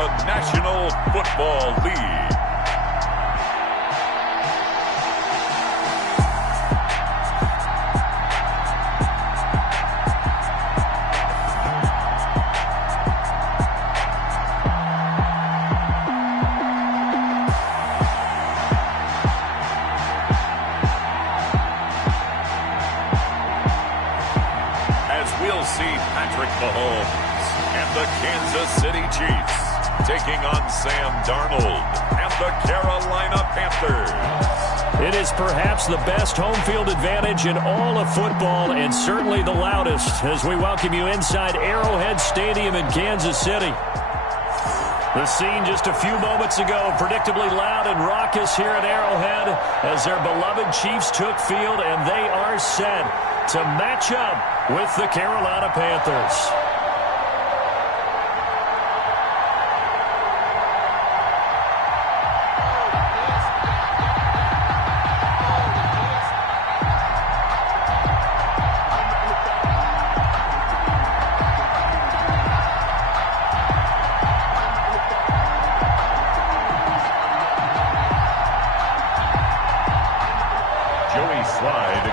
the National Football League. We'll see Patrick Mahomes and the Kansas City Chiefs taking on Sam Darnold and the Carolina Panthers. It is perhaps the best home field advantage in all of football, and certainly the loudest, as we welcome you inside Arrowhead Stadium in Kansas City. The scene just a few moments ago, predictably loud and raucous here at Arrowhead as their beloved Chiefs took field, and they are set to match up with the Carolina Panthers.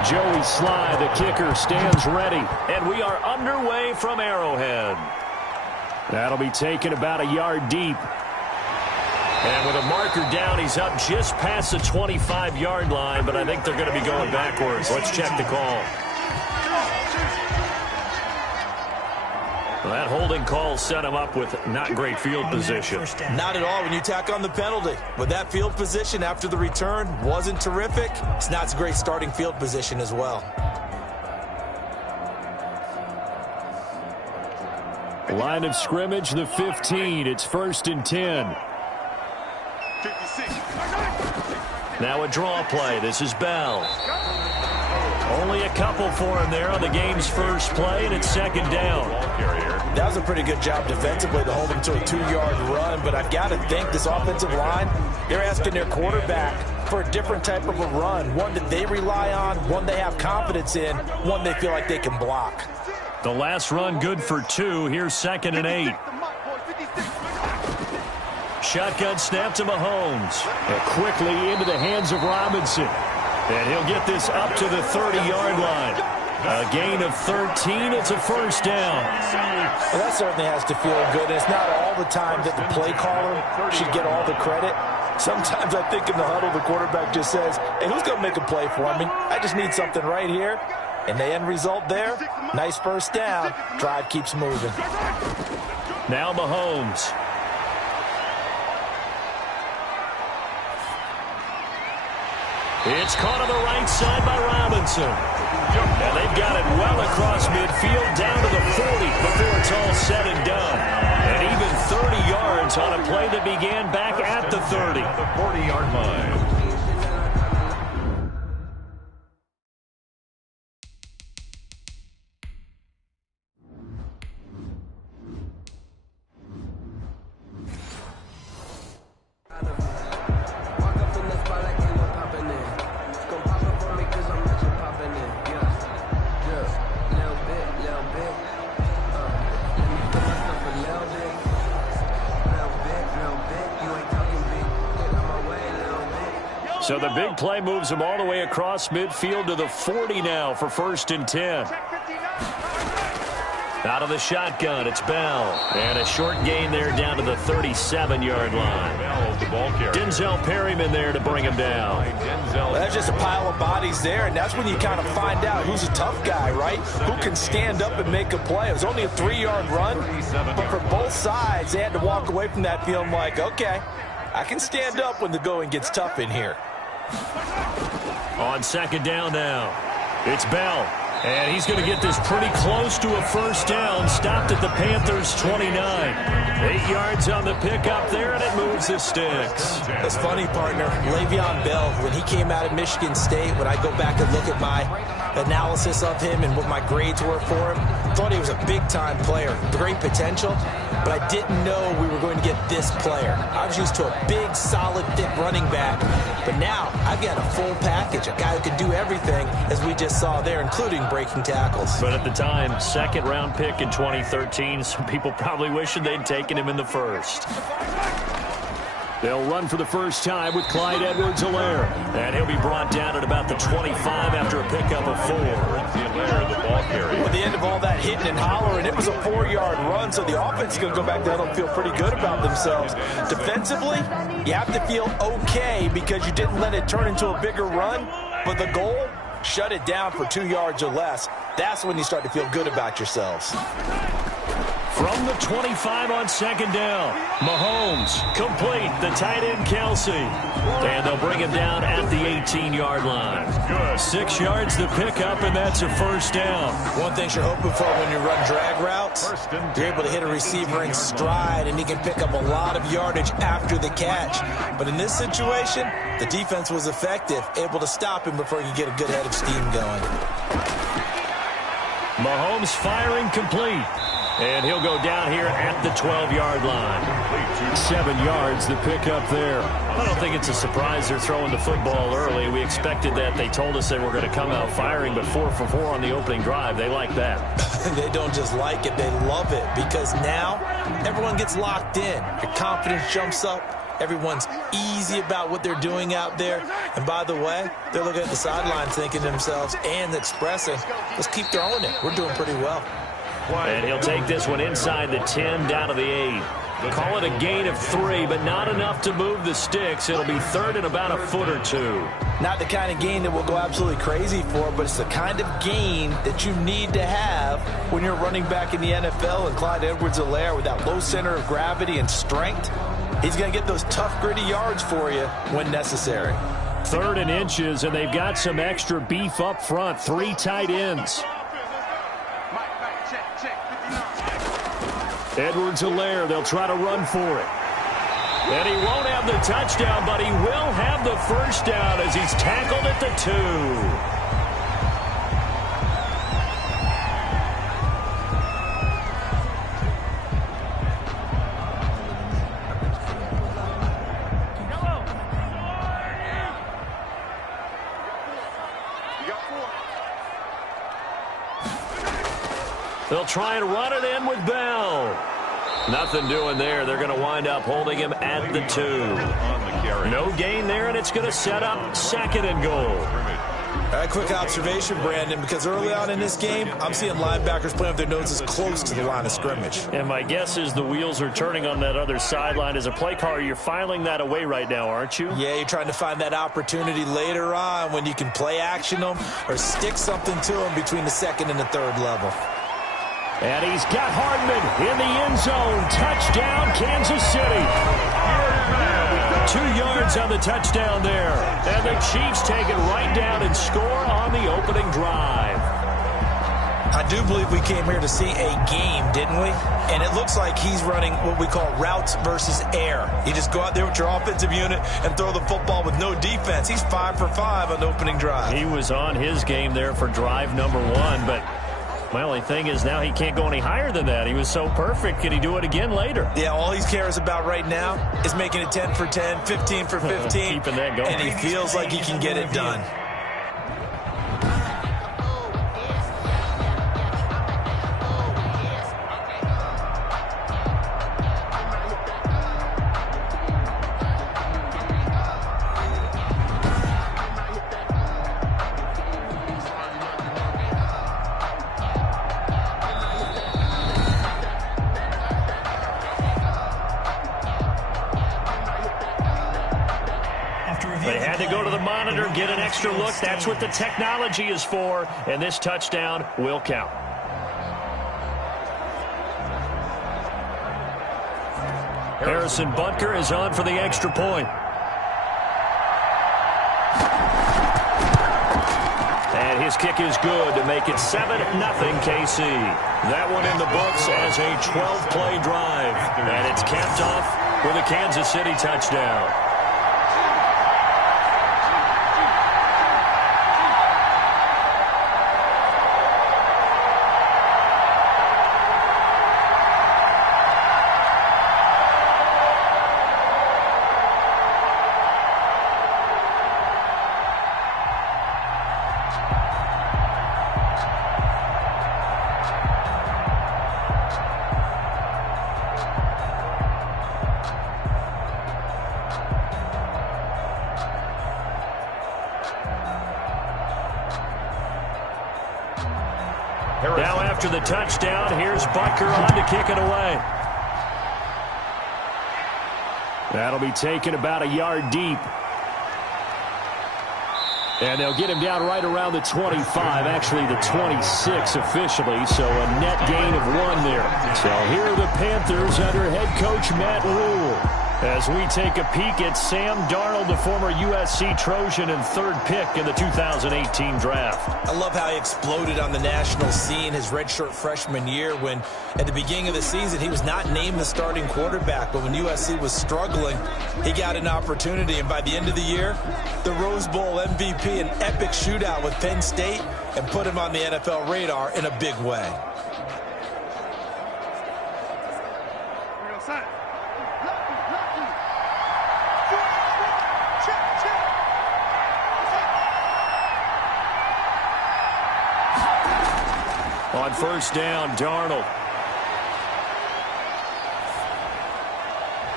Joey Sly, the kicker, stands ready, and we are underway from Arrowhead. That'll be taken about a yard deep. And with a marker down, he's up just past the 25-yard line, but I think they're going to be going backwards. Let's check the call. Well, that holding call set him up with not great field position. Not at all when you tack on the penalty. With that field position after the return wasn't terrific, it's not a great starting field position as well. Line of scrimmage, the 15. It's 1st and 10. 56. Now a draw play. This is Bell. Only a couple for him there on the game's first play, and it's 2nd down. That was a pretty good job defensively to hold him to a 2-yard run, but I've got to think this offensive line, they're asking their quarterback for a different type of a run, one that they rely on, one they have confidence in, one they feel like they can block. The last run good for 2. Here's 2nd and 8. Shotgun snap to Mahomes. And quickly into the hands of Robinson. And he'll get this up to the 30-yard line. A gain of 13. It's a 1st down. Well, that certainly has to feel good. It's not all the time that the play caller should get all the credit. Sometimes I think in the huddle, the quarterback just says, hey, who's going to make a play for me? I just need something right here. And the end result there, nice 1st down. Drive keeps moving. Now Mahomes. It's caught on the right side by Robinson. And they've got it well across midfield down to the 40 before it's all said and done. And even 30 yards on a play that began back at the 30. The 40-yard line. So the big play moves them all the way across midfield to the 40 now for 1st and 10. Out of the shotgun, it's Bell. And a short gain there down to the 37-yard line. Denzel Perryman there to bring him down. Well, that's just a pile of bodies there, and that's when you kind of find out who's a tough guy, right? Who can stand up and make a play. It was only a 3-yard run, but for both sides, they had to walk away from that feeling like, okay, I can stand up when the going gets tough in here. On 2nd down now, it's Bell. And he's going to get this pretty close to a 1st down. Stopped at the Panthers' 29. 8 yards on the pickup there, and it moves the sticks. That's funny, partner. Le'Veon Bell, when he came out of Michigan State, when I go back and look at my analysis of him and what my grades were for him, thought he was a big-time player. Great potential, but I didn't know we were going to get this player. I was used to a big, solid, thick running back, but now I've got a full package, a guy who can do everything, as we just saw there, including breaking tackles. But at the time, second-round pick in 2013, some people probably wishing they'd taken him in the first. They'll run for the first time with Clyde Edwards-Helaire. And he'll be brought down at about the 25 after a pickup of 4. The ball carrier. At the end of all that hitting and hollering, it was a 4-yard run, so the offense is going to go back there and feel pretty good about themselves. Defensively, you have to feel okay because you didn't let it turn into a bigger run, but the goal, shut it down for 2 yards or less. That's when you start to feel good about yourselves. From the 25 on second down, Mahomes complete, the tight end Kelsey. And they'll bring him down at the 18-yard line. 6 yards the pickup, and that's a first down. One thing you're hoping for when you run drag routes, you're able to hit a receiver in stride, and he can pick up a lot of yardage after the catch. But in this situation, the defense was effective, able to stop him before he could get a good head of steam going. Mahomes firing complete. And he'll go down here at the 12-yard line. 7 yards, the pickup there. I don't think it's a surprise they're throwing the football early. We expected that. They told us they were going to come out firing, but 4 for 4 on the opening drive. They like that. They don't just like it, they love it, because now everyone gets locked in. Your confidence jumps up. Everyone's easy about what they're doing out there. And by the way, they're looking at the sidelines thinking to themselves and expressing, let's keep throwing it. We're doing pretty well. And he'll take this one inside the 10 down to the 8. Call it a gain of 3, but not enough to move the sticks. It'll be third and about a foot or 2. Not the kind of gain that we'll go absolutely crazy for, but it's the kind of gain that you need to have when you're running back in the NFL. And Clyde Edwards-Helaire, with that low center of gravity and strength, he's going to get those tough, gritty yards for you when necessary. 3rd and inches, and they've got some extra beef up front. 3 tight ends. Edwards-Helaire, they'll try to run for it. And he won't have the touchdown, but he will have the first down as he's tackled at the 2. They'll try and run it in with Bell. Nothing doing there. They're going to wind up holding him at the 2. No gain there, and it's going to set up 2nd and goal. All right, quick observation, Brandon, because early on in this game, I'm seeing linebackers playing with their noses close to the line of scrimmage. And my guess is the wheels are turning on that other sideline. As a play caller, you're filing that away right now, aren't you? Yeah, you're trying to find that opportunity later on when you can play action them or stick something to them between the 2nd and the 3rd level. And he's got Hardman in the end zone. Touchdown, Kansas City. 2 yards on the touchdown there. And the Chiefs take it right down and score on the opening drive. I do believe we came here to see a game, didn't we? And it looks like he's running what we call routes versus air. You just go out there with your offensive unit and throw the football with no defense. He's 5 for 5 on the opening drive. He was on his game there for drive number 1, but my only thing is now he can't go any higher than that. He was so perfect. Can he do it again later? Yeah, all he cares about right now is making it 10 for 10, 15 for 15. Keeping that going. And he feels like he can get it done. They had to go to the monitor, get an extra look. That's what the technology is for, and this touchdown will count. Harrison Butker is on for the extra point. And his kick is good to make it 7-0 KC. That one in the books as a 12-play drive. And it's capped off with a Kansas City touchdown. After the touchdown, here's Butker on to kick it away. That'll be taken about a yard deep. And they'll get him down right around the 25, actually the 26 officially, so a net gain of 1 there. So here are the Panthers under head coach Matt Rule as we take a peek at Sam Darnold, the former USC Trojan and 3rd pick in the 2018 draft. I love how he exploded on the national scene his redshirt freshman year when at the beginning of the season he was not named the starting quarterback, but when USC was struggling, he got an opportunity, and by the end of the year, the Rose Bowl MVP, an epic shootout with Penn State, and put him on the NFL radar in a big way. On first down, Darnold.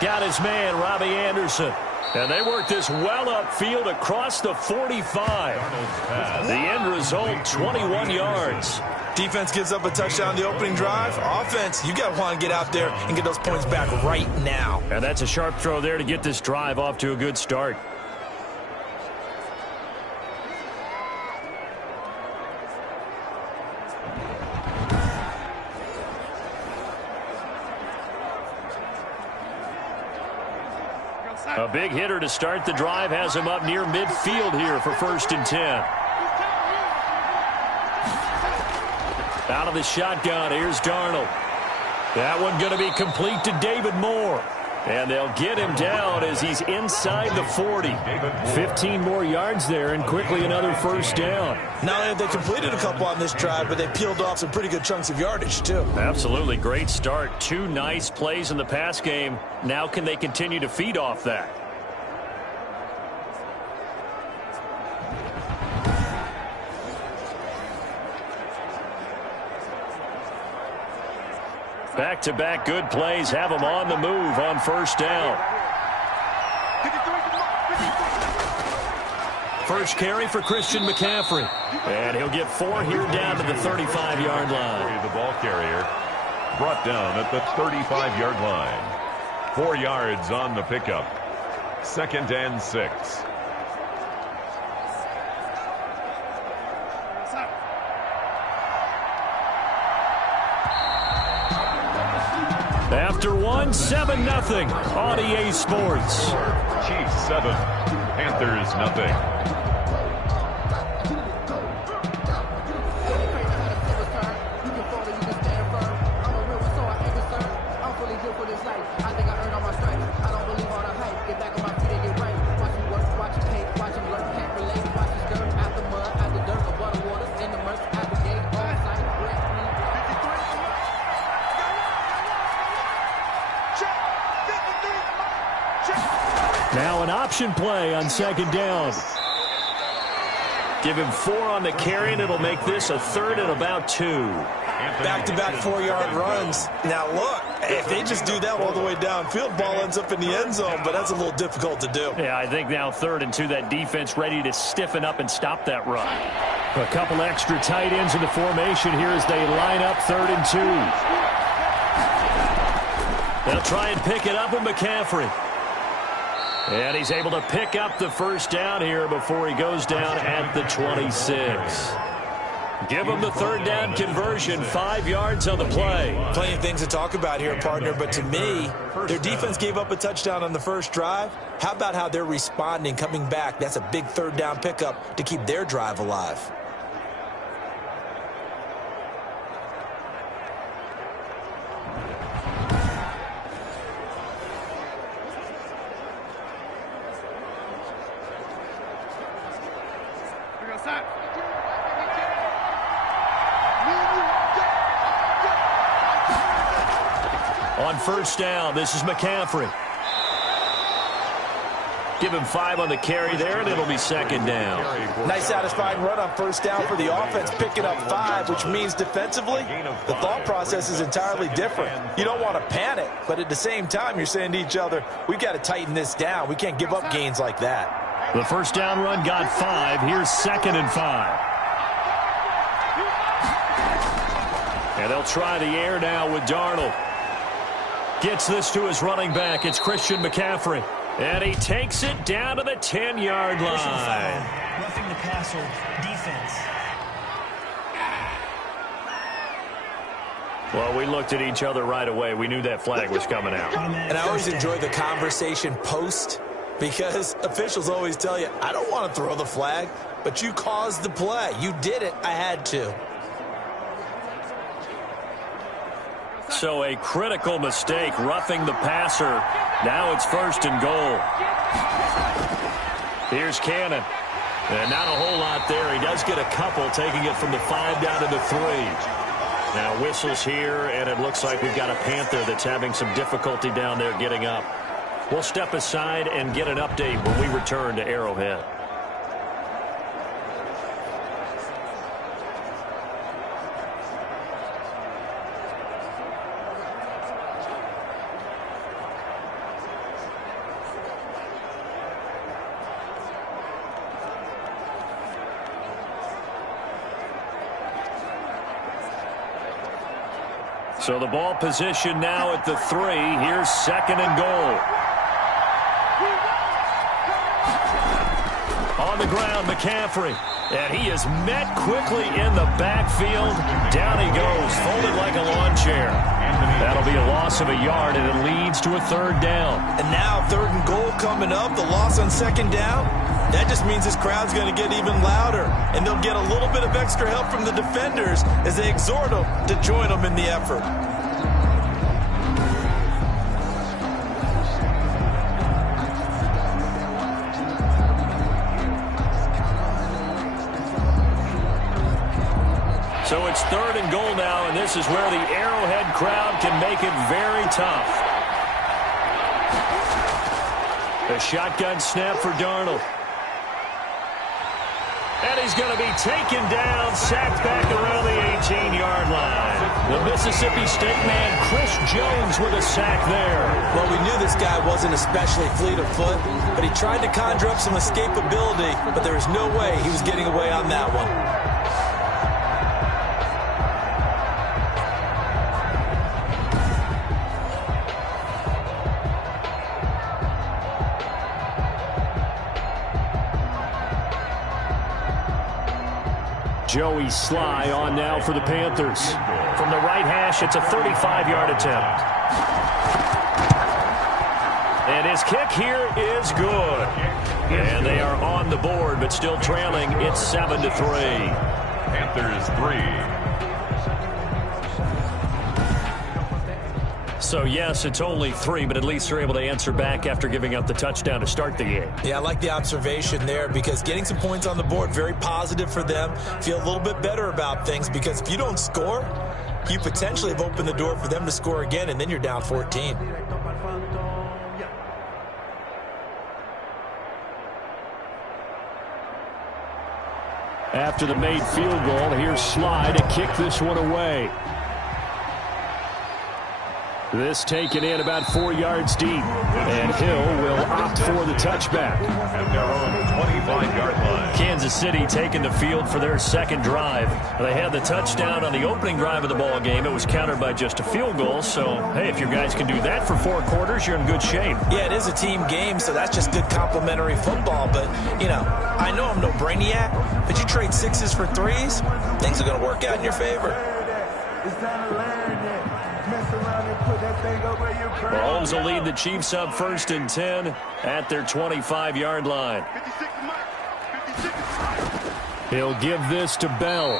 Got his man, Robbie Anderson. And they work this well upfield across the 45. The end result, 21 yards. Defense gives up a touchdown the opening drive. Offense, you got to want to get out there and get those points back right now. And that's a sharp throw there to get this drive off to a good start. A big hitter to start the drive has him up near midfield here for 1st and 10. Out of the shotgun, here's Darnold. That one going to be complete to David Moore. And they'll get him down as he's inside the 40. 15 more yards there and quickly another first down. Not only have they completed a couple on this drive, but they peeled off some pretty good chunks of yardage too. Absolutely great start. 2 nice plays in the pass game. Now can they continue to feed off that? Back-to-back good plays have him on the move on first down. First carry for Christian McCaffrey. And he'll get 4 here down to the 35-yard line. The ball carrier brought down at the 35-yard line. 4 yards on the pickup. 2nd and 6. After 1, 7-0 on EA Sports. Chiefs 7, Panthers 0. Now an option play on 2nd down. Give him 4 on the carry, and it'll make this a 3rd and about 2. Back-to-back 4-yard runs. Now look, if they just do that all the way downfield, ball ends up in the end zone, but that's a little difficult to do. Yeah, I think now 3rd and 2, that defense ready to stiffen up and stop that run. A couple extra tight ends in the formation here as they line up 3rd and 2. They'll try and pick it up with McCaffrey. And he's able to pick up the first down here before he goes down at the 26. Give him the 3rd down conversion, 5 yards on the play. Plenty of things to talk about here, partner, but to me, their defense gave up a touchdown on the first drive. How about how they're responding, coming back? That's a big 3rd down pickup to keep their drive alive. On first down, this is McCaffrey. Give him 5 on the carry there, and it'll be 2nd down. Nice satisfying run on first down for the offense, picking up 5, which means defensively, the thought process is entirely different. You don't want to panic, but at the same time, you're saying to each other, we've got to tighten this down. We can't give up gains like that. The first down run got 5. Here's 2nd and 5. And they'll try the air now with Darnold. Gets this to his running back. It's Christian McCaffrey. And he takes it down to the 10-yard line. Roughing the passer defense. Well, we looked at each other right away. We knew that flag was coming out. And I always enjoy the conversation post because officials always tell you, I don't want to throw the flag, but you caused the play. You did it. I had to. So a critical mistake, roughing the passer. Now it's 1st and goal. Here's Cannon. And not a whole lot there. He does get a couple, taking it from the 5 down to the 3. Now whistles here, and it looks like we've got a Panther that's having some difficulty down there getting up. We'll step aside and get an update when we return to Arrowhead. So the ball position now at the 3. Here's 2nd and goal. On the ground, McCaffrey. And he is met quickly in the backfield. Down he goes, folded like a lawn chair. That'll be a loss of a yard, and it leads to a 3rd down. And now 3rd and goal coming up. The loss on 2nd down. That just means this crowd's going to get even louder. And they'll get a little bit of extra help from the defenders as they exhort them to join them in the effort. So it's 3rd and goal now, and this is where the Arrowhead crowd can make it very tough. A shotgun snap for Darnold. And he's going to be taken down, sacked back around the 18-yard line. The Mississippi State man, Chris Jones, with a sack there. Well, we knew this guy wasn't especially fleet of foot, but he tried to conjure up some escapability, but there was no way he was getting away on that one. Joey Sly on now for the Panthers. From the right hash, it's a 35-yard attempt. And his kick here is good. And they are on the board, but still trailing. It's 7-3. Panthers 3. So, yes, it's only 3, but at least they're able to answer back after giving up the touchdown to start the game. Yeah, I like the observation there because getting some points on the board, very positive for them. Feel a little bit better about things because if you don't score, you potentially have opened the door for them to score again, and then you're down 14. After the made field goal, here's Sly to kick this one away. This taken in about 4 yards deep. And Hill will opt for the touchback. At their own 25-yard line. Kansas City taking the field for their 2nd drive. They had the touchdown on the opening drive of the ball game. It was countered by just a field goal. So, hey, if your guys can do that for 4 quarters, you're in good shape. Yeah, it is a team game, so that's just good complimentary football. But, you know, I know I'm no brainiac, but you trade 6s for 3s, things are going to work out in your favor. It's time to learn that. Mess around and put that thing over your brain. Mahomes will lead the Chiefs up 1st and 10 at their 25-yard line. 56 Mike. He'll give this to Bell.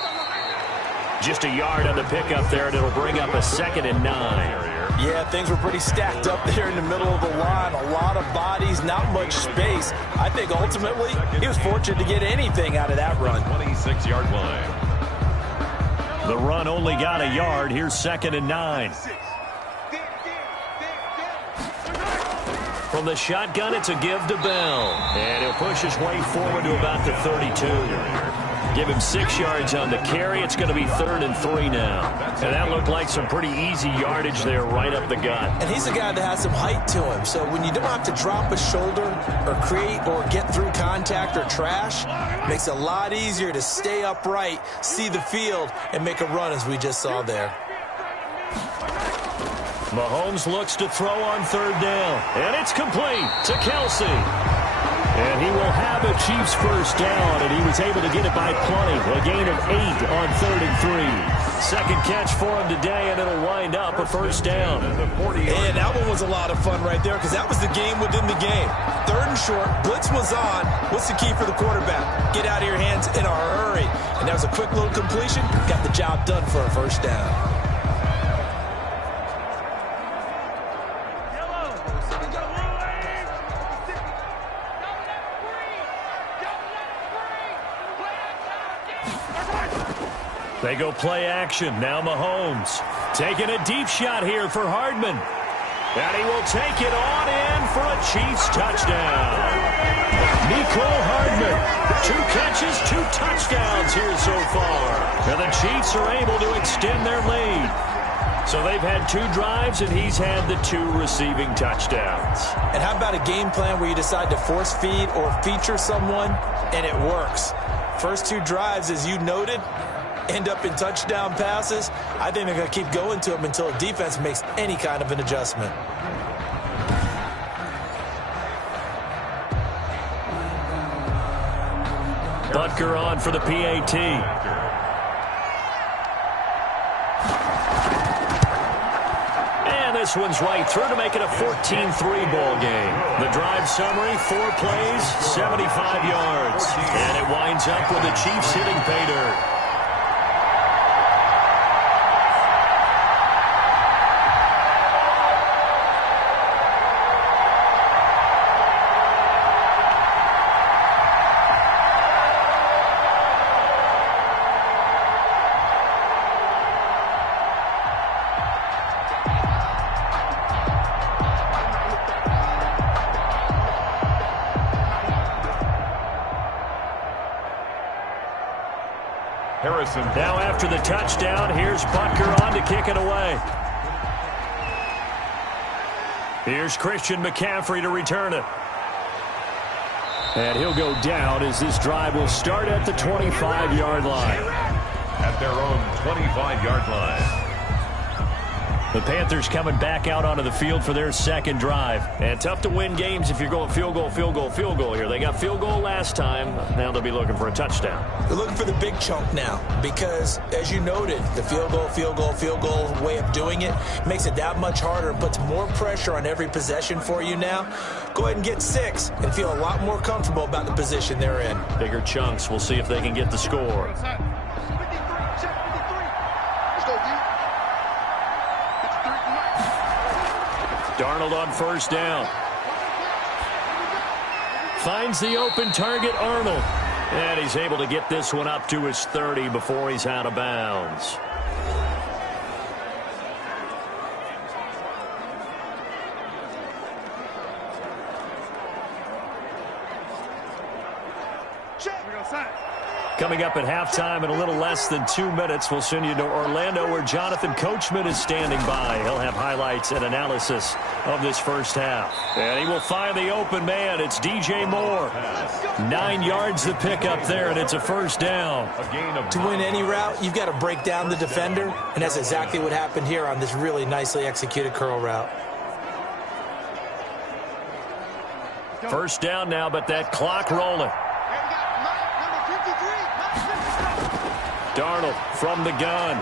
Just a yard on the pickup there, and it'll bring up a 2nd and 9. Yeah, things were pretty stacked up there in the middle of the line. A lot of bodies, not much space. I think ultimately he was fortunate to get anything out of that run. 26-yard line. The run only got a yard. Here's 2nd and 9. From the shotgun, it's a give to Bell. And he'll push his way forward to about the 32. Give him 6 yards on the carry. It's going to be 3rd and 3 now. And that looked like some pretty easy yardage there right up the gut. And he's a guy that has some height to him. So when you don't have to drop a shoulder or create or get through contact or trash, it makes it a lot easier to stay upright, see the field, and make a run as we just saw there. Mahomes looks to throw on third down. And it's complete to Kelsey. And he will have a Chiefs first down, and he was able to get it by plenty. A gain of 8 on 3rd and 3. Second catch for him today, and it'll wind up a first down. And that one was a lot of fun right there because that was the game within the game. 3rd and short, blitz was on. What's the key for the quarterback? Get out of your hands in a hurry. And that was a quick little completion. Got the job done for a first down. They go play action. Now Mahomes taking a deep shot here for Hardman. And he will take it on in for a Chiefs touchdown. Nicole Hardman, 2 catches, 2 touchdowns here so far. And the Chiefs are able to extend their lead. So they've had 2 drives, and he's had the 2 receiving touchdowns. And how about a game plan where you decide to force feed or feature someone, and it works? First 2 drives, as you noted, end up in touchdown passes. I think they're going to keep going to them until the defense makes any kind of an adjustment. Butker on for the PAT. And this one's right through to make it a 14-3 ball game. The drive summary, 4 plays, 75 yards. And it winds up with the Chiefs hitting pay dirt. Now after the touchdown, here's Butker on to kick it away. Here's Christian McCaffrey to return it. And he'll go down as this drive will start at the 25-yard line. At their own 25-yard line. The Panthers coming back out onto the field for their second drive. And tough to win games if you're going field goal, field goal, field goal here. They got field goal last time. Now they'll be looking for a touchdown. They're looking for the big chunk now because, as you noted, the field goal, field goal, field goal way of doing it makes it that much harder and puts more pressure on every possession for you now. Go ahead and get 6 and feel a lot more comfortable about the position they're in. Bigger chunks. We'll see if they can get the score. Darnold on first down. Finds the open target, Arnold. And he's able to get this one up to his 30 before he's out of bounds. Coming up at halftime in a little less than 2 minutes, we'll send you to Orlando where Jonathan Coachman is standing by. He'll have highlights and analysis of this first half. And he will find the open man. It's DJ Moore. 9 yards to pick up there, and it's a first down. To win any route, you've got to break down the defender, and that's exactly what happened here on this really nicely executed curl route. First down now, but that clock rolling. Darnold from the gun.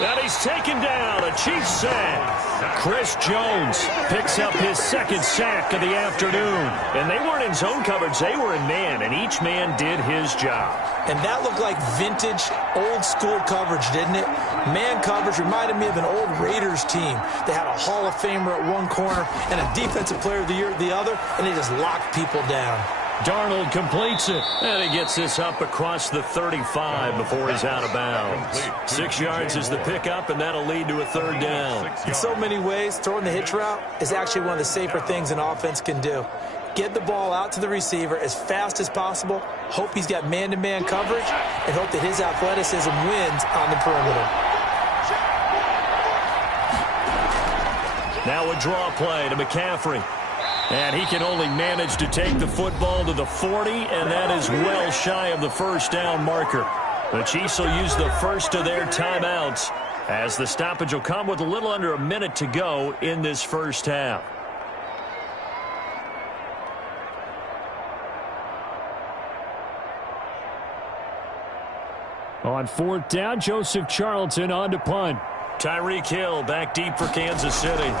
And he's taken down. A Chiefs sack. Chris Jones picks up his second sack of the afternoon. And they weren't in zone coverage. They were in man, and each man did his job. And that looked like vintage, old-school coverage, didn't it? Man coverage reminded me of an old Raiders team. They had a Hall of Famer at one corner and a Defensive Player of the Year at the other, and they just locked people down. Darnold completes it, and he gets this up across the 35 before he's out of bounds. 6 yards is the pickup, and that'll lead to a third down. In so many ways, throwing the hitch route is actually one of the safer things an offense can do. Get the ball out to the receiver as fast as possible, hope he's got man-to-man coverage, and hope that his athleticism wins on the perimeter. Now a draw play to McCaffrey. And he can only manage to take the football to the 40, and that is well shy of the first down marker. The Chiefs will use the first of their timeouts as the stoppage will come with a little under a minute to go in this first half. On fourth down, Joseph Charlton on to punt. Tyreek Hill back deep for Kansas City.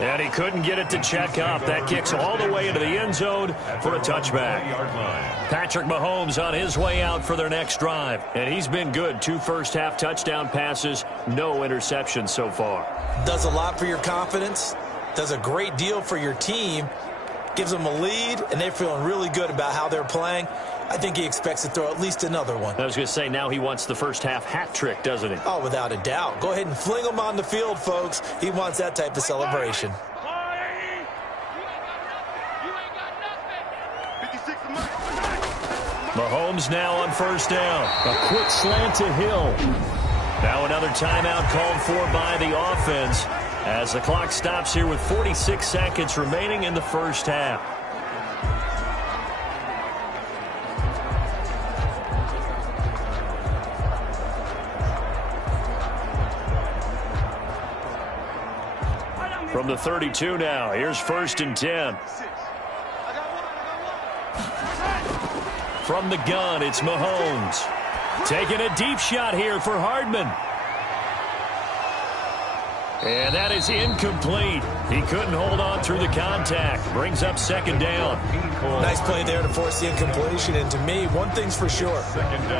And he couldn't get it to check up. That kicks all the way into the end zone for a touchback. Patrick Mahomes on his way out for their next drive. And he's been good. 2 first-half touchdown passes, no interceptions so far. Does a lot for your confidence. Does a great deal for your team. Gives them a lead, and they're feeling really good about how they're playing. I think he expects to throw at least another one. I was going to say, now he wants the first-half hat trick, doesn't he? Oh, without a doubt. Go ahead and fling him on the field, folks. He wants that type of celebration. Mahomes now on first down. A quick slant to Hill. Now another timeout called for by the offense as the clock stops here with 46 seconds remaining in the first half. From the 32 now, here's 1st and 10. From the gun, it's Mahomes. Taking a deep shot here for Hardman. And that is incomplete. He couldn't hold on through the contact. Brings up 2nd down. Nice play there to force the incompletion. And to me, one thing's for sure.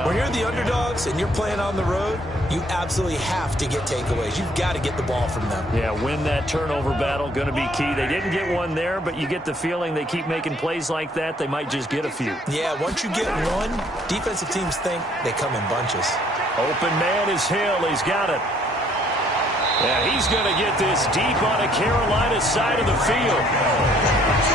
When you're the underdogs and you're playing on the road, you absolutely have to get takeaways. You've got to get the ball from them. Yeah, win that turnover battle, going to be key. They didn't get one there, but you get the feeling they keep making plays like that, they might just get a few. Yeah, once you get one, defensive teams think they come in bunches. Open man is Hill. He's got it. Yeah, he's going to get this deep on a Carolina side of the field.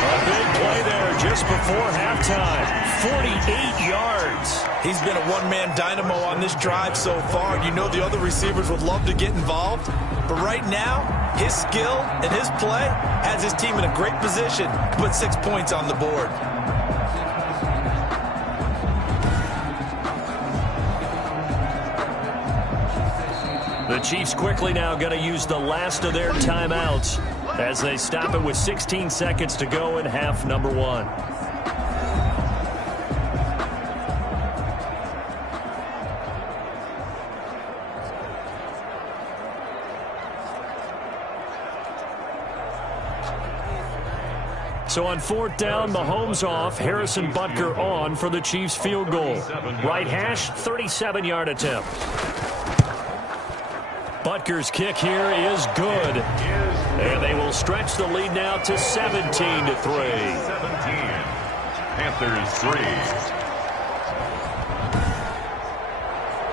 A big play there just before halftime. 48 yards. He's been a one-man dynamo on this drive so far. You know the other receivers would love to get involved. But right now, his skill and his play has his team in a great position to put 6 points on the board. The Chiefs quickly now going to use the last of their timeouts as they stop it with 16 seconds to go in half number 1. So on 4th down, Mahomes off, Harrison Butker on for the Chiefs field goal. Right hash, 37-yard attempt. Butker's kick here is good. And they will stretch the lead now to 17-3. 17. Panthers 3.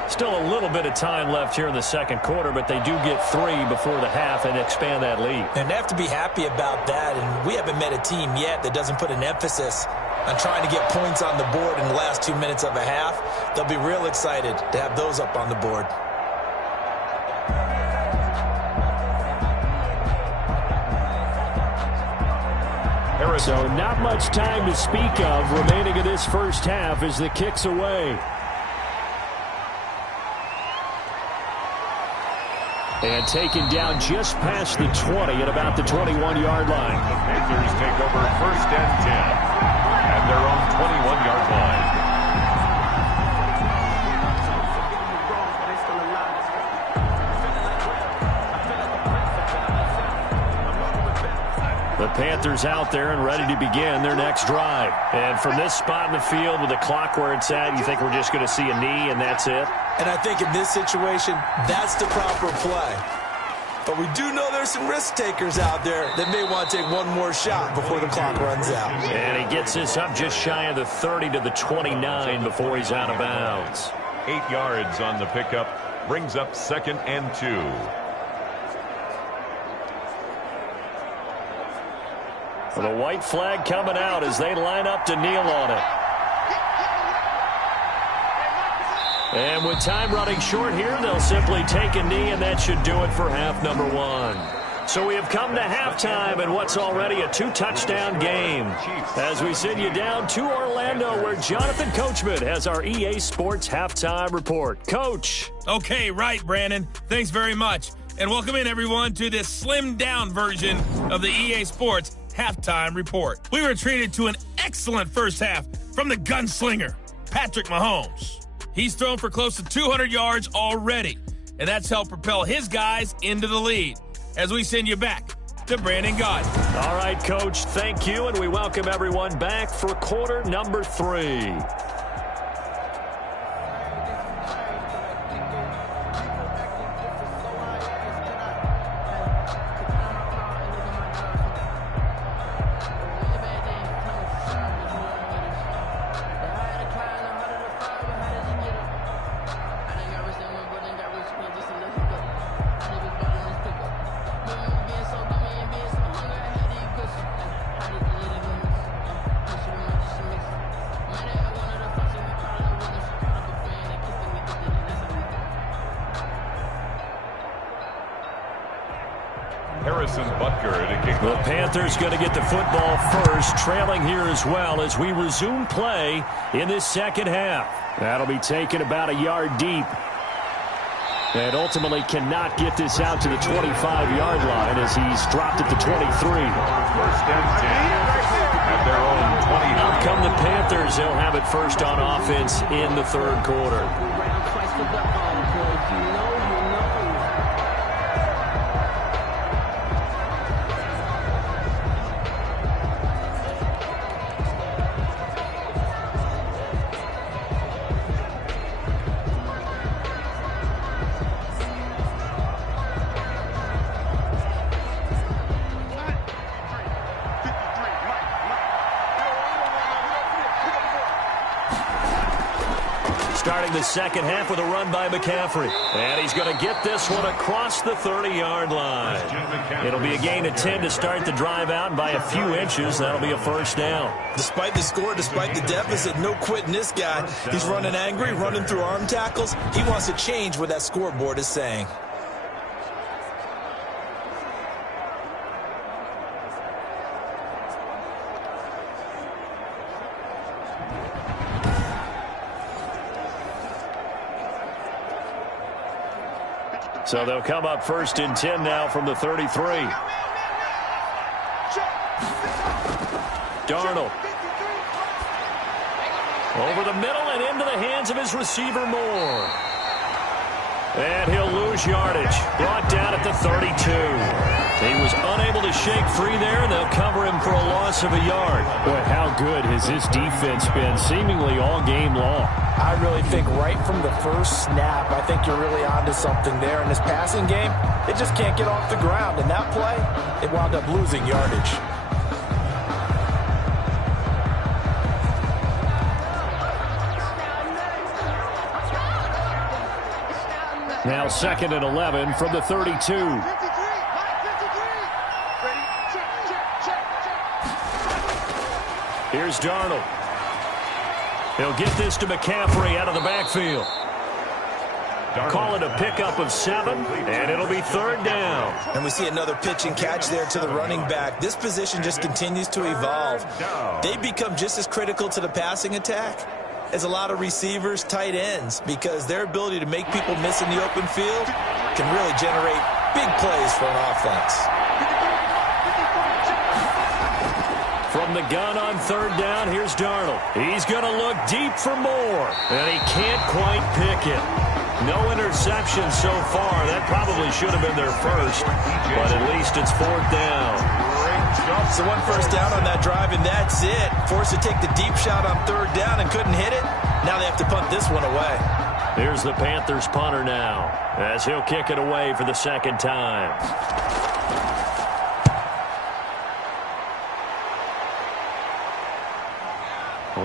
Still a little bit of time left here in the second quarter, but they do get 3 before the half and expand that lead. And they have to be happy about that. And we haven't met a team yet that doesn't put an emphasis on trying to get points on the board in the last 2 minutes of a half. They'll be real excited to have those up on the board. So not much time to speak of remaining in this first half as the kick's away. And taken down just past the 20 at about the 21-yard line. The Panthers take over 1st and 10 at their own 21-yard line. The Panthers out there and ready to begin their next drive. And from this spot in the field with the clock where it's at, you think we're just going to see a knee and that's it? And I think in this situation, that's the proper play. But we do know there's some risk takers out there that may want to take one more shot before the clock runs out. And he gets this up just shy of the 30 to the 29 before he's out of bounds. 8 yards on the pickup, brings up 2nd and 2. The white flag coming out as they line up to kneel on it. And with time running short here, they'll simply take a knee, and that should do it for half number 1. So we have come to halftime in what's already a 2-touchdown game. As we send you down to Orlando, where Jonathan Coachman has our EA Sports Halftime Report. Coach. Okay, right, Brandon. Thanks very much. And welcome in, everyone, to this slimmed-down version of the EA Sports Halftime Report. We were treated to an excellent first half from the gunslinger, Patrick Mahomes. He's thrown for close to 200 yards already, and that's helped propel his guys into the lead. As we send you back to Brandon Gaudin. All right, Coach, thank you, and we welcome everyone back for quarter number 3. The Panthers going to get the football first, trailing here as well as we resume play in this second half. That'll be taken about a yard deep. And ultimately cannot get this out to the 25-yard line as he's dropped at the 23. First and 10 at their own 20. Out come the Panthers. They'll have it first on offense in the third quarter. Starting the second half with a run by McCaffrey. And he's going to get this one across the 30-yard line. It'll be a gain of 10 to start the drive out, and by a few inches, that'll be a first down. Despite the score, despite the deficit, no quitting this guy. He's running angry, running through arm tackles. He wants to change what that scoreboard is saying. So they'll come up first and 10 now from the 33. Darnold. Over the middle and into the hands of his receiver Moore. And he'll lose yardage. Brought down at the 32. He was unable to shake free there, and they'll cover him for a loss of a yard. Boy, how good has this defense been seemingly all game long? I really think right from the first snap, I think you're really onto something there. In this passing game, it just can't get off the ground. In that play, it wound up losing yardage. Now 2nd and 11 from the 32. Here's Darnold. He'll get this to McCaffrey out of the backfield. Call it a pickup of 7, and it'll be 3rd down. And we see another pitch and catch there to the running back. This position just continues to evolve. They become just as critical to the passing attack as a lot of receivers, tight ends, because their ability to make people miss in the open field can really generate big plays for an offense. From the gun on 3rd down, here's Darnold. He's going to look deep for Moore, and he can't quite pick it. No interception so far. That probably should have been their first, but at least it's 4th down. So 1 first down on that drive, and that's it. Forced to take the deep shot on 3rd down and couldn't hit it. Now they have to punt this one away. Here's the Panthers punter now, as he'll kick it away for the 2nd time.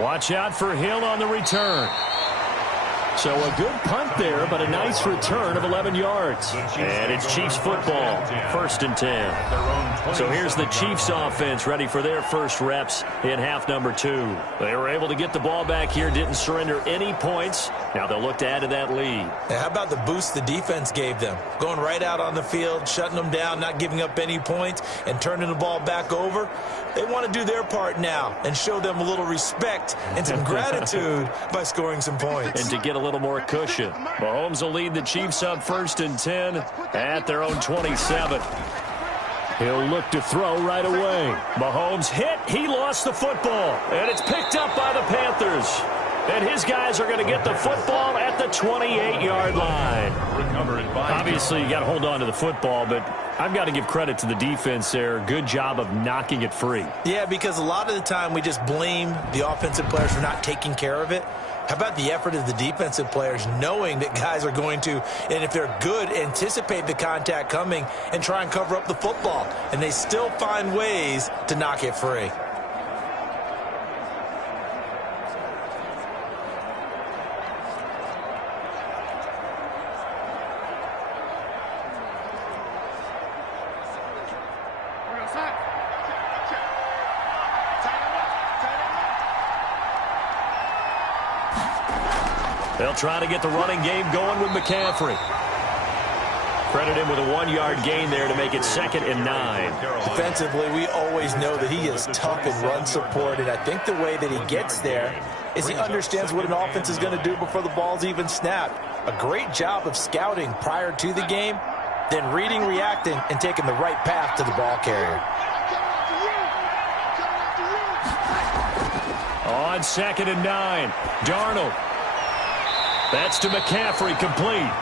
Watch out for Hill on the return. So a good punt there, but a nice return of 11 yards. And it's Chiefs football, 1st and 10. So here's the Chiefs offense ready for their first reps in half number 2. They were able to get the ball back here, didn't surrender any points. Now they'll look to add to that lead. Hey, how about the boost the defense gave them? Going right out on the field, shutting them down, not giving up any points, and turning the ball back over. They want to do their part now and show them a little respect and some gratitude by scoring some points. And to get a little more cushion. Mahomes will lead the Chiefs up 1st and 10 at their own 27. He'll look to throw right away. Mahomes hit. He lost the football. And it's picked up by the Panthers. And his guys are going to get the football at the 28-yard line. Obviously, you got to hold on to the football, but I've got to give credit to the defense there. Good job of knocking it free. Yeah, because a lot of the time we just blame the offensive players for not taking care of it. How about the effort of the defensive players knowing that guys are going to, and if they're good, anticipate the contact coming and try and cover up the football. And they still find ways to knock it free. They'll try to get the running game going with McCaffrey. Credit him with a 1-yard gain there to make it 2nd and 9. Defensively, we always know that he is tough in run support, and I think the way that he gets there is he understands what an offense is going to do before the ball's even snapped. A great job of scouting prior to the game, then reading, reacting, and taking the right path to the ball carrier. On 2nd and 9, Darnold. That's to McCaffrey, complete.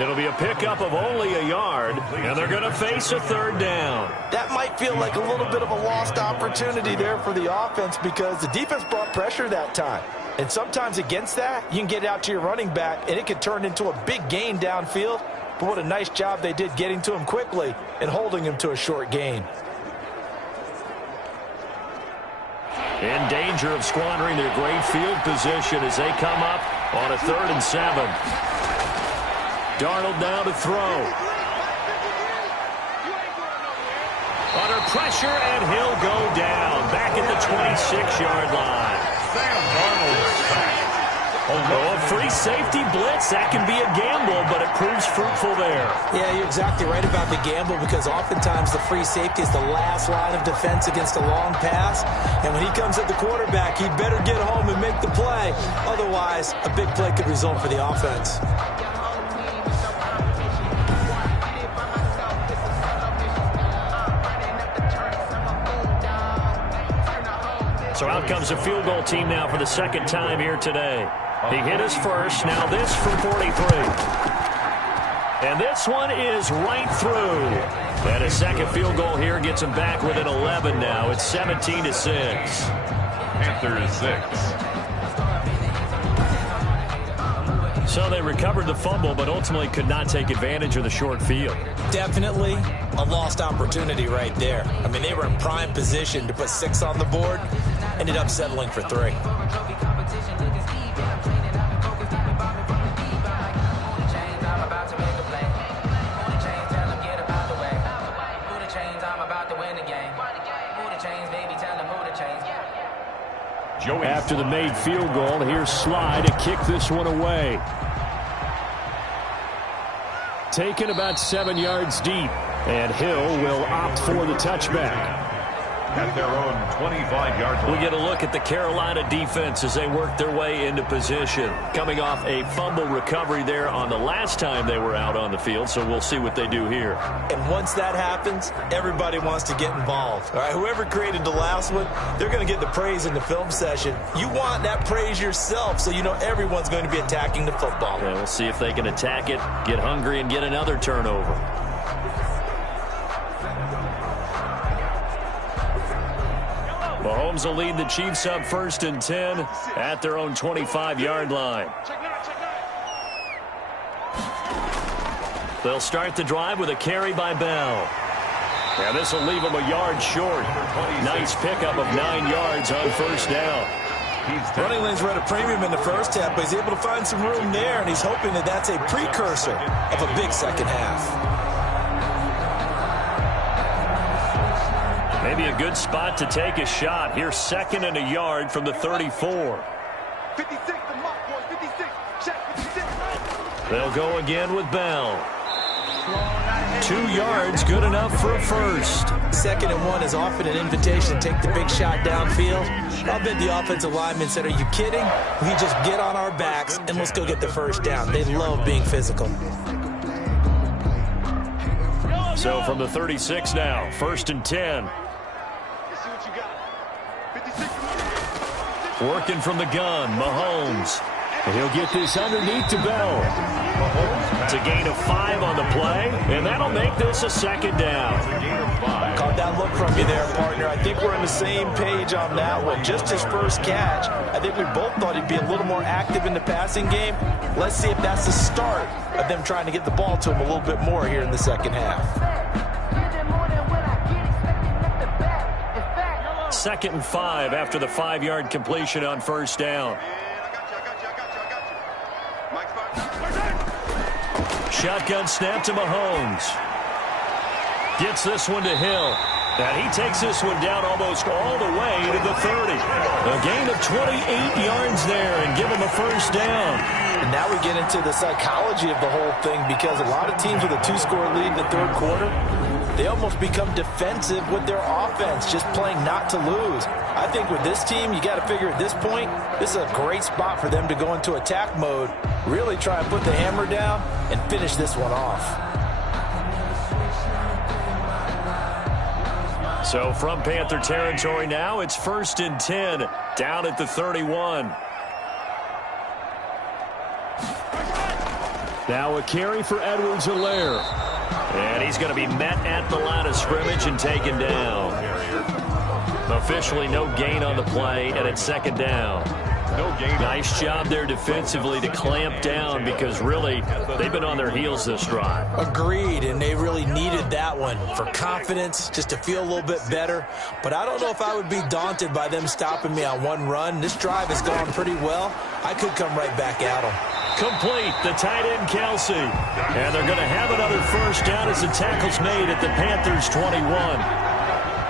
It'll be a pickup of only a yard, and they're going to face a 3rd down. That might feel like a little bit of a lost opportunity there for the offense because the defense brought pressure that time. And sometimes against that, you can get out to your running back, and it could turn into a big gain downfield. But what a nice job they did getting to him quickly and holding him to a short gain. In danger of squandering their great field position as they come up on a 3rd and 7. Darnold now to throw. Under pressure, and he'll go down. Back at the 26-yard line. Sam Darnold sacked. Oh, a free safety blitz. That can be a gamble, but it proves fruitful there. Yeah, you're exactly right about the gamble because oftentimes the free safety is the last line of defense against a long pass. And when he comes at the quarterback, he better get home and make the play. Otherwise, a big play could result for the offense. So out comes a field goal team now for the 2nd time here today. He hit his first. Now this from 43. And this one is right through. And a 2nd field goal here gets him back within 11 now. It's 17-6. Panthers 6. So they recovered the fumble, but ultimately could not take advantage of the short field. Definitely a lost opportunity right there. I mean, they were in prime position to put 6 on the board. Ended up settling for 3. After the made field goal, here's Sly to kick this one away. Taken about 7 yards deep, and Hill will opt for the touchback. At their own 25-yard line. We get a look at the Carolina defense as they work their way into position. Coming off a fumble recovery there on the last time they were out on the field, so we'll see what they do here. And once that happens, everybody wants to get involved. All right, whoever created the last one, they're going to get the praise in the film session. You want that praise yourself, so you know everyone's going to be attacking the football. Yeah, we'll see if they can attack it, get hungry, and get another turnover. Mahomes will lead the Chiefs up 1st and 10 at their own 25-yard line. They'll start the drive with a carry by Bell. And this will leave them a yard short. Nice pickup of 9 yards on 1st down. Running lanes were at a premium in the first half, but he's able to find some room there, and he's hoping that that's a precursor of a big second half. Maybe a good spot to take a shot. Here's 2nd and a yard from the 34. 56, the mark, boys. 56. Check, 56. They'll go again with Bell. 2 yards, good enough for a first. 2nd and 1 is often an invitation to take the big shot downfield. I'll bet the offensive lineman said, "Are you kidding? We just get on our backs and let's go get the first down." They love being physical. So from the 36 now, 1st and 10. Let's see what you got. 56. Working from the gun, Mahomes. And he'll get this underneath to Bell. It's a gain of 5 on the play, and that'll make this a 2nd down. Caught that look from you there, partner. I think we're on the same page on that one. Just his first catch. I think we both thought he'd be a little more active in the passing game. Let's see if that's the start of them trying to get the ball to him a little bit more here in the second half. 2nd and 5 after the 5-yard completion on 1st down. Shotgun snap to Mahomes. Gets this one to Hill. And he takes this one down almost all the way to the 30. A gain of 28 yards there and give him a first down. And now we get into the psychology of the whole thing, because a lot of teams with a 2-score lead in the third quarter, they almost become defensive with their offense, just playing not to lose. I think with this team, you got to figure at this point, this is a great spot for them to go into attack mode, really try and put the hammer down and finish this one off. So from Panther territory now, it's 1st and 10, down at the 31. Now a carry for Edwards-Helaire. And he's going to be met at the line of scrimmage and taken down. Officially no gain on the play, and it's 2nd down. Nice job there defensively to clamp down, because really they've been on their heels this drive. Agreed, and they really needed that one for confidence, just to feel a little bit better. But I don't know if I would be daunted by them stopping me on one run. This drive has gone pretty well. I could come right back at them. Complete, the tight end Kelsey. And they're going to have another first down as the tackle's made at the Panthers' 21.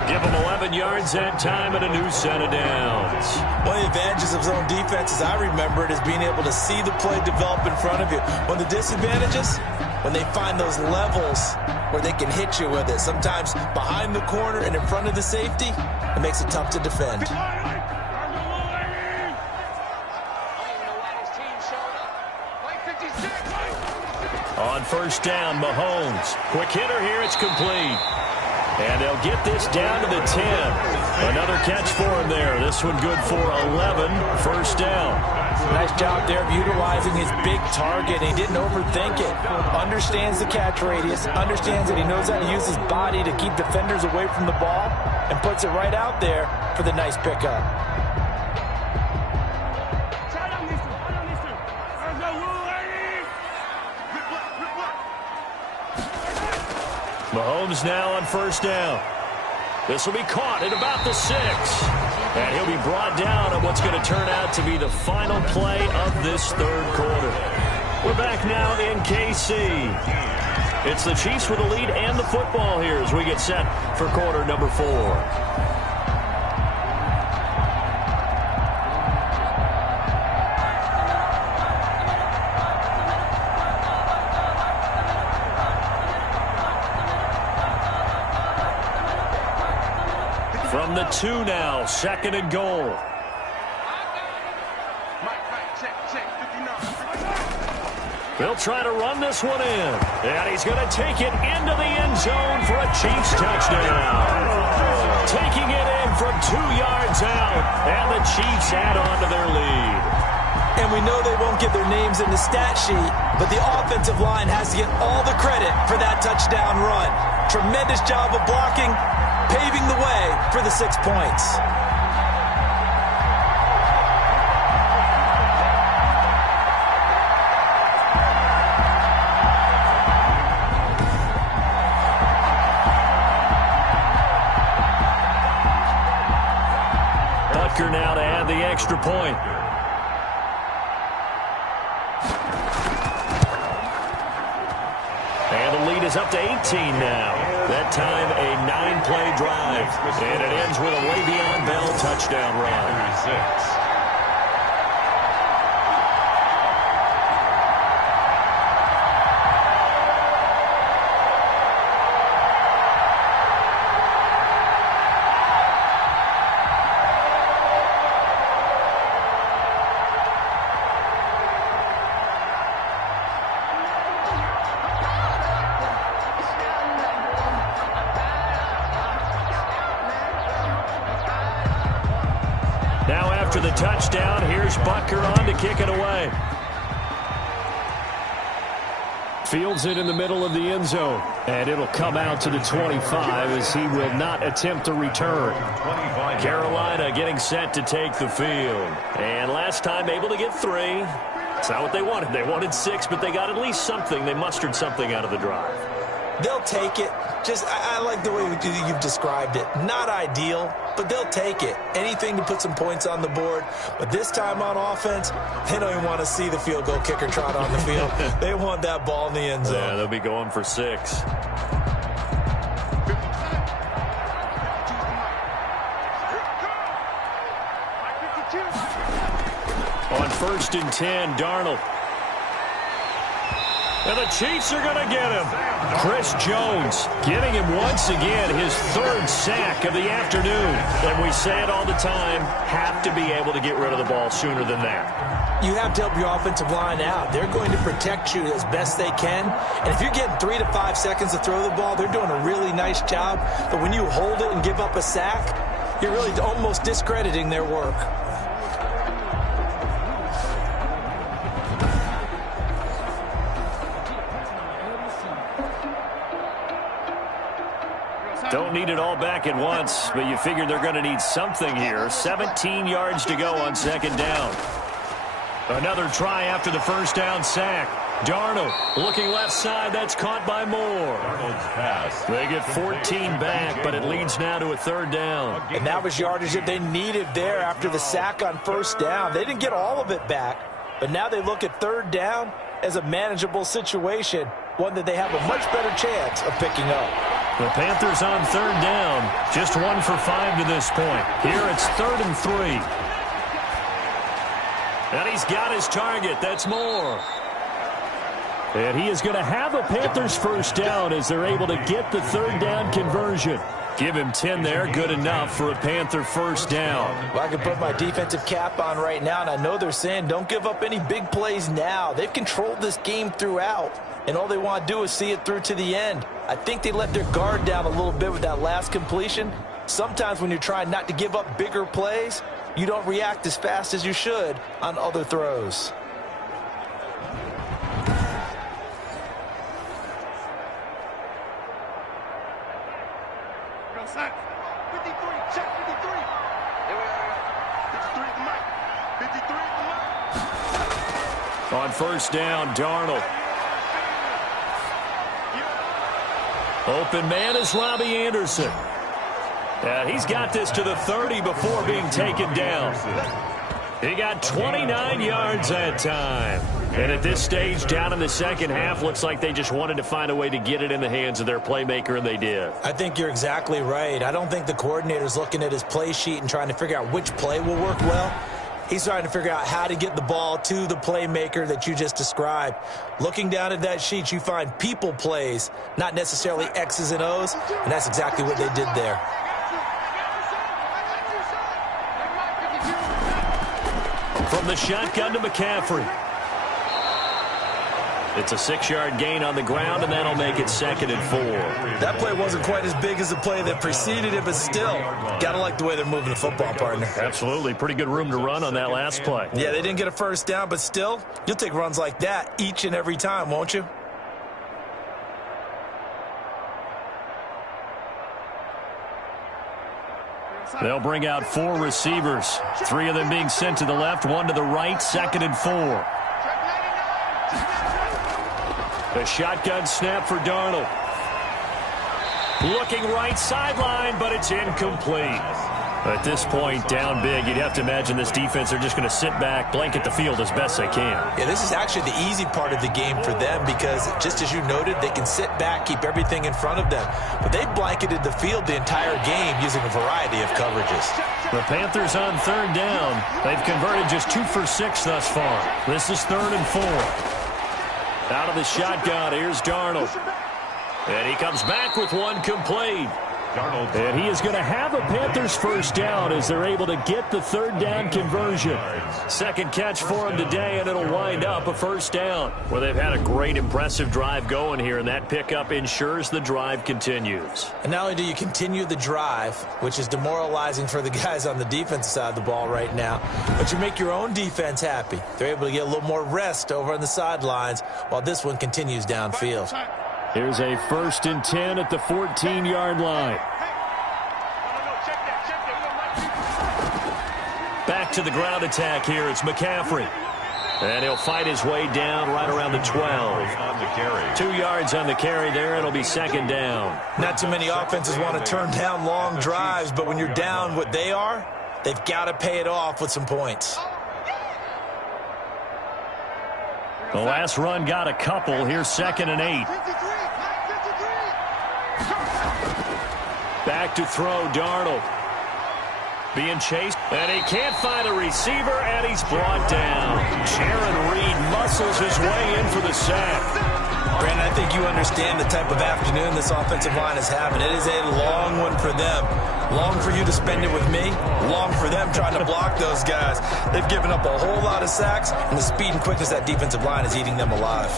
Give them 11 yards that time and a new set of downs. One of the advantages of zone defense, as I remember it, is being able to see the play develop in front of you. One of the disadvantages, when they find those levels where they can hit you with it, sometimes behind the corner and in front of the safety, it makes it tough to defend. On 1st down, Mahomes. Quick hitter here, it's complete. And they'll get this down to the 10. Another catch for him there. This one good for 11. 1st down. Nice job there of utilizing his big target. He didn't overthink it. Understands the catch radius. Understands that he knows how to use his body to keep defenders away from the ball. And puts it right out there for the nice pickup. Mahomes now on 1st down. This will be caught at about the 6. And he'll be brought down on what's going to turn out to be the final play of this third quarter. We're back now in KC. It's the Chiefs with the lead and the football here as we get set for quarter number 4. From the 2 now, 2nd and goal. They'll try to run this one in. And he's going to take it into the end zone for a Chiefs touchdown. Taking it in from 2 yards out. And the Chiefs add on to their lead. And we know they won't get their names in the stat sheet, but the offensive line has to get all the credit for that touchdown run. Tremendous job of blocking, paving the way for the 6 points. Butker now to add the extra point. is up to 18 now. That time a 9-play drive. And it ends with a Le'Veon Bell touchdown run. Now after the touchdown, here's Butker on to kick it away. Fields it in the middle of the end zone. And it'll come out to the 25 as he will not attempt to return. Carolina getting set to take the field. And last time able to get 3. It's not what they wanted. They wanted 6, but they got at least something. They mustered something out of the drive. They'll take it. I like the way you've described it. Not ideal, but they'll take it. Anything to put some points on the board. But this time on offense, they don't even want to see the field goal kicker trot on the field. They want that ball in the end zone. Yeah, they'll be going for 6. On 1st and 10, Darnold. And the Chiefs are going to get him. Chris Jones giving him once again his 3rd sack of the afternoon. And we say it all the time, have to be able to get rid of the ball sooner than that. You have to help your offensive line out. They're going to protect you as best they can. And if you're getting 3 to 5 seconds to throw the ball, they're doing a really nice job. But when you hold it and give up a sack, you're really almost discrediting their work. Don't need it all back at once, but you figure they're going to need something here. 17 yards to go on 2nd down. Another try after the 1st down sack. Darnold looking left side. That's caught by Moore. Darnold's pass. They get 14 back, but it leads now to a 3rd down. And that was yardage that they needed there after the sack on 1st down. They didn't get all of it back, but now they look at 3rd down as a manageable situation, one that they have a much better chance of picking up. The Panthers on 3rd down, just 1 for 5 to this point. Here it's 3rd and 3. And he's got his target. That's Moore. And he is going to have a Panthers 1st down as they're able to get the 3rd down conversion. Give him 10 there, good enough for a Panther 1st down. Well, I can put my defensive cap on right now, and I know they're saying don't give up any big plays now. They've controlled this game throughout, and all they want to do is see it through to the end. I think they let their guard down a little bit with that last completion. Sometimes when you're trying not to give up bigger plays, you don't react as fast as you should on other throws. Sack. 53, check 53. Here we are. 53 at the mic. 53 at the mic. On 1st down, Darnold. Open man is Robbie Anderson. He's got this to the 30 before being taken down. He got 29 yards that time. And at this stage, down in the 2nd half, looks like they just wanted to find a way to get it in the hands of their playmaker, and they did. I think you're exactly right. I don't think the coordinator's looking at his play sheet and trying to figure out which play will work well. He's trying to figure out how to get the ball to the playmaker that you just described. Looking down at that sheet, you find people plays, not necessarily X's and O's, and that's exactly what they did there. From the shotgun to McCaffrey. It's a 6-yard gain on the ground, and that'll make it 2nd and 4. That play wasn't quite as big as the play that preceded it, but still, got to like the way they're moving the football, partner. Absolutely. Pretty good room to run on that last play. Yeah, they didn't get a 1st down, but still, you'll take runs like that each and every time, won't you? They'll bring out 4 receivers, 3 of them being sent to the left, 1 to the right, 2nd and 4. A shotgun snap for Darnold. Looking right sideline, but it's incomplete. At this point, down big, you'd have to imagine this defense are just going to sit back, blanket the field as best they can. Yeah, this is actually the easy part of the game for them because, just as you noted, they can sit back, keep everything in front of them. But they blanketed the field the entire game using a variety of coverages. The Panthers on third down. They've converted just 2 for 6 thus far. This is 3rd and 4. Out of the shotgun, here's Darnold. And he comes back with one complete. And he is going to have a Panthers first down as they're able to get the 3rd down conversion. Second catch for him today, and it'll wind up a first down. Well, they've had a great, impressive drive going here, and that pickup ensures the drive continues. And not only do you continue the drive, which is demoralizing for the guys on the defensive side of the ball right now, but you make your own defense happy. They're able to get a little more rest over on the sidelines while this one continues downfield. Here's a 1st and 10 at the 14-yard line. Back to the ground attack here. It's McCaffrey. And he'll fight his way down right around the 12. 2 yards on the carry there. It'll be 2nd down. Not too many offenses want to turn down long drives, but when you're down what they are, they've got to pay it off with some points. The last run got a couple. Here's 2nd and 8. Back to throw, Darnold. Being chased, and he can't find a receiver, and he's brought down. Jaron Reed muscles his way in for the sack. Brandon, I think you understand the type of afternoon this offensive line is having. It is a long one for them. Long for you to spend it with me. Long for them trying to block those guys. They've given up a whole lot of sacks, and the speed and quickness of that defensive line is eating them alive.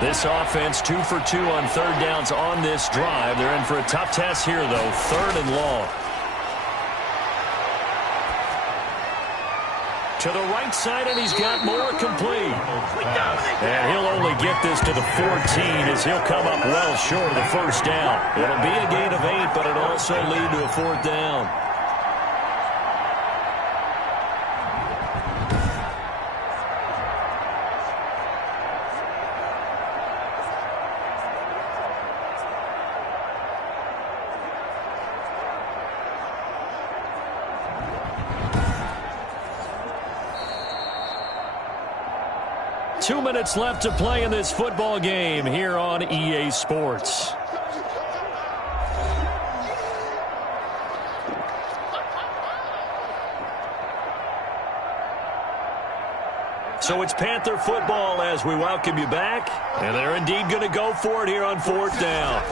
This offense 2 for 2 on 3rd downs on this drive. They're in for a tough test here, though. 3rd and long. To the right side, and he's got more complete. And he'll only get this to the 14 as he'll come up well short of the first down. It'll be a gain of 8, but it'll also lead to a 4th down. Two minutes left to play in this football game here on EA Sports. So it's Panther football as we welcome you back. And they're indeed going to go for it here on 4th down.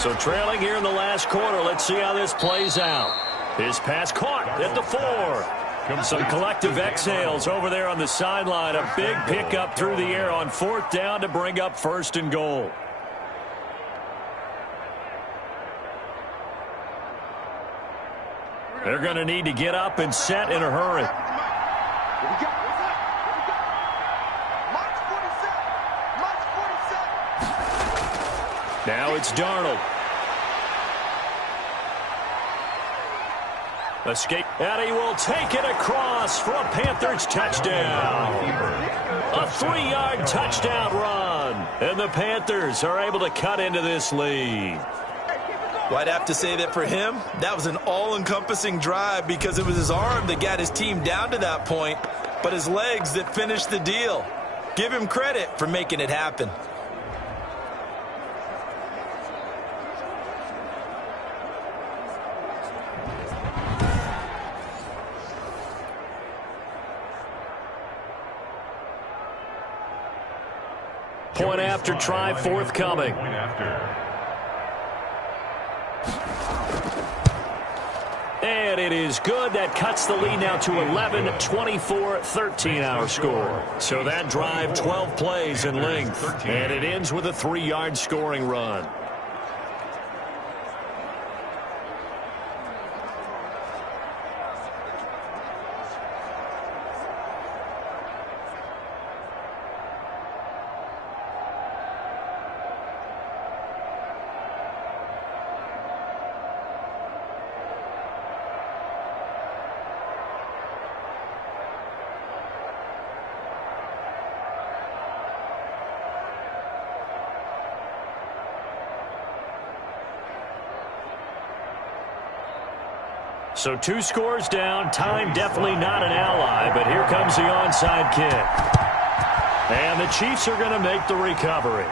So trailing here in the last quarter. Let's see how this plays out. His pass caught at the 4. Some collective exhales over there on the sideline. A big pickup through the air on 4th down to bring up 1st and goal. They're going to need to get up and set in a hurry. Now it's Darnold. Escape, and he will take it across for a Panthers touchdown. A 3-yard touchdown run. And the Panthers are able to cut into this lead. Well, I'd have to say that for him, that was an all-encompassing drive because it was his arm that got his team down to that point, but his legs that finished the deal. Give him credit for making it happen. Point after try forthcoming. And it is good. That cuts the lead now to 11, 24, 13 our score. So that drive, 12 plays in length. And it ends with a 3-yard scoring run. So 2 scores down. Time definitely not an ally, but here comes the onside kick. And the Chiefs are going to make the recovery.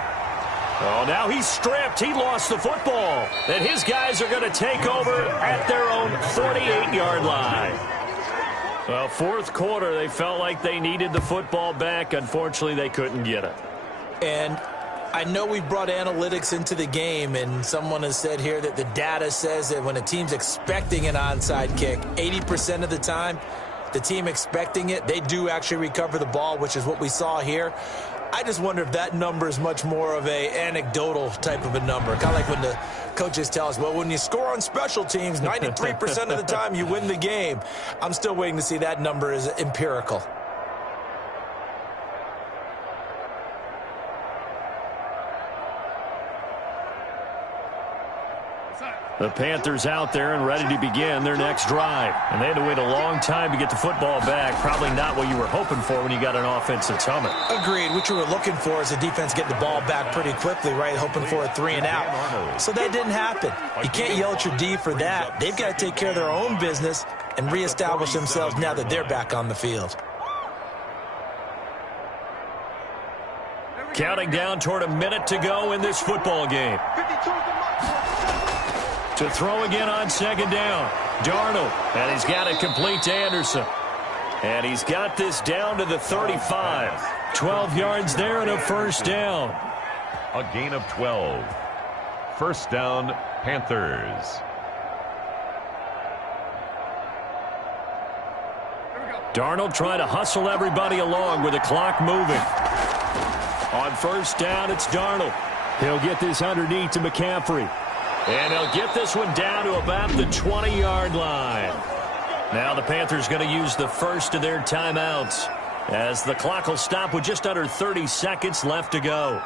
Oh, now he's stripped. He lost the football. And his guys are going to take over at their own 48-yard line. Well, fourth quarter, they felt like they needed the football back. Unfortunately, they couldn't get it. And I know we brought analytics into the game, and someone has said here that the data says that when a team's expecting an onside kick, 80% of the time, the team expecting it, they do actually recover the ball, which is what we saw here. I just wonder if that number is much more of a anecdotal type of a number. Kind of like when the coaches tell us, well, when you score on special teams, 93% of the time you win the game. I'm still waiting to see that number is empirical. The Panthers out there and ready to begin their next drive. And they had to wait a long time to get the football back. Probably not what you were hoping for when you got an offense that's humming. Agreed. What you were looking for is the defense getting the ball back pretty quickly, right? Hoping for a 3-and-out. So that didn't happen. You can't yell at your D for that. They've got to take care of their own business and reestablish themselves now that they're back on the field. Counting down toward a minute to go in this football game. To throw again on second down. Darnold, and he's got it complete to Anderson. And he's got this down to the 35. 12 yards there and a first down. A gain of 12. First down, Panthers. Darnold trying to hustle everybody along with the clock moving. On first down, it's Darnold. He'll get this underneath to McCaffrey. And they'll get this one down to about the 20-yard line. Now the Panthers going to use the first of their timeouts as the clock will stop with just under 30 seconds left to go.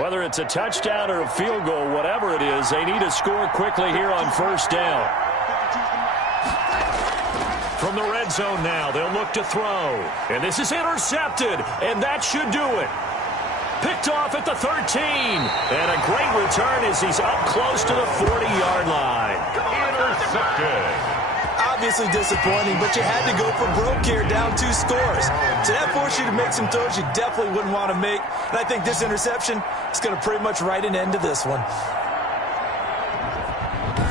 Whether it's a touchdown or a field goal, whatever it is, they need to score quickly here on first down. From the red zone now, they'll look to throw. And this is intercepted, and that should do it. Picked off at the 13. And a great return as he's up close to the 40-yard line. Intercepted. Obviously disappointing, but you had to go for broke here, down 2 scores. So that forced you to make some throws you definitely wouldn't want to make. And I think this interception is going to pretty much write an end to this one.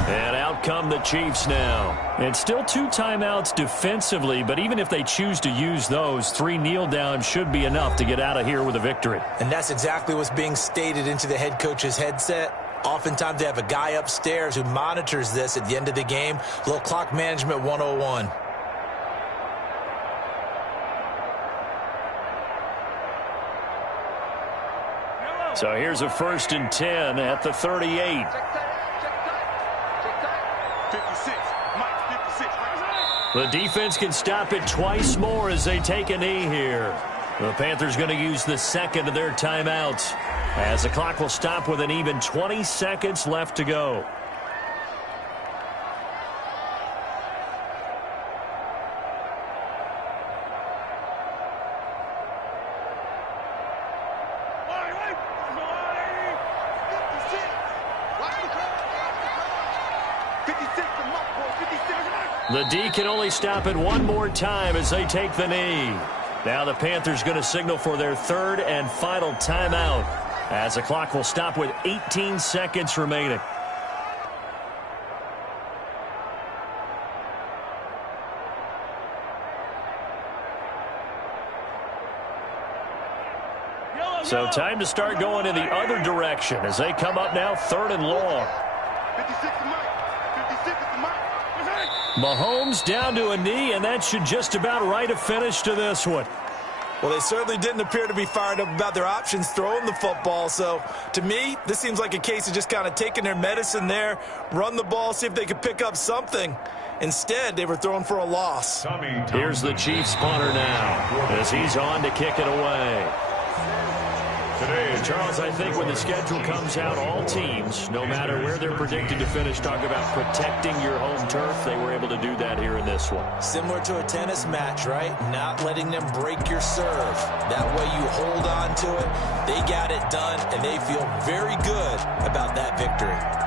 And out come the Chiefs now. And still 2 timeouts defensively, but even if they choose to use those, 3 kneel downs should be enough to get out of here with a victory. And that's exactly what's being stated into the head coach's headset. Oftentimes they have a guy upstairs who monitors this at the end of the game. A little clock management 101. So here's a 1st and 10 at the 38. 56. Mike, 56. The defense can stop it twice more as they take a knee here. The Panthers going to use the second of their timeouts as the clock will stop with an even 20 seconds left to go. The D can only stop it one more time as they take the knee. Now the Panthers going to signal for their 3rd and final timeout as the clock will stop with 18 seconds remaining. So time to start going in the other direction as they come up now 3rd and long. 56 to Mike. 56 to Mike. Mahomes down to a knee, and that should just about write a finish to this one. Well, they certainly didn't appear to be fired up about their options throwing the football. So, to me, this seems like a case of just kind of taking their medicine there, run the ball, see if they could pick up something. Instead, they were throwing for a loss. Here's the Chiefs punter now as he's on to kick it away. And Charles, I think when the schedule comes out, all teams, no matter where they're predicted to finish, talk about protecting your home turf. They were able to do that here in this one. Similar to a tennis match, right? Not letting them break your serve. That way you hold on to it. They got it done, and they feel very good about that victory.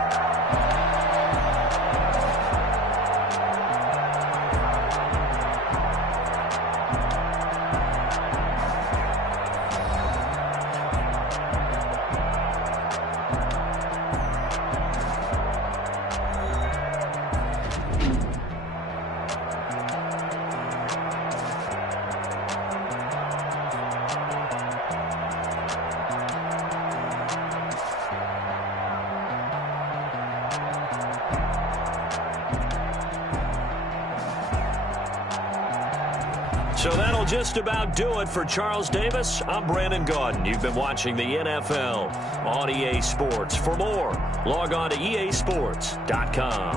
So that'll just about do it for Charles Davis. I'm Brandon Gaudin. You've been watching the NFL on EA Sports. For more, log on to easports.com.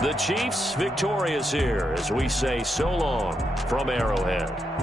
The Chiefs victorious here as we say so long from Arrowhead.